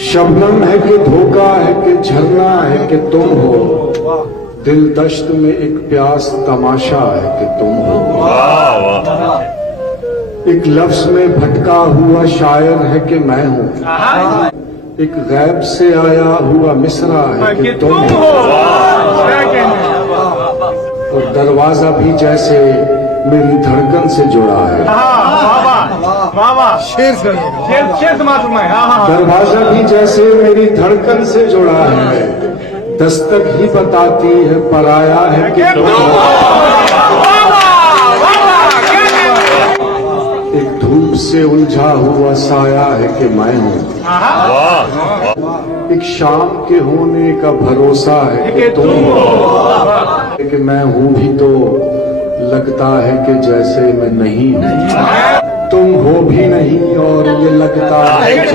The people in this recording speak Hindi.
शबनम है कि धोखा है कि झरना है कि तुम हो, दिल दश्त में एक प्यास तमाशा है कि तुम हो। एक लफ्ज में भटका हुआ शायर है कि मैं हूँ, एक गैब से आया हुआ मिसरा है कि तुम हो। और दरवाजा भी जैसे मेरी धड़कन से जुड़ा है। दरवाजा भी जैसे मेरी धड़कन से जुड़ा है, दस्तक ही बताती है पराया है कि तुम हो। एक धूप से उलझा हुआ साया है कि मैं हूँ, एक शाम के होने का भरोसा है कि तुम हो। कि मैं हूँ भी तो लगता है कि जैसे मैं नहीं हूँ, तुम हो भी नहीं और ये लगता है कि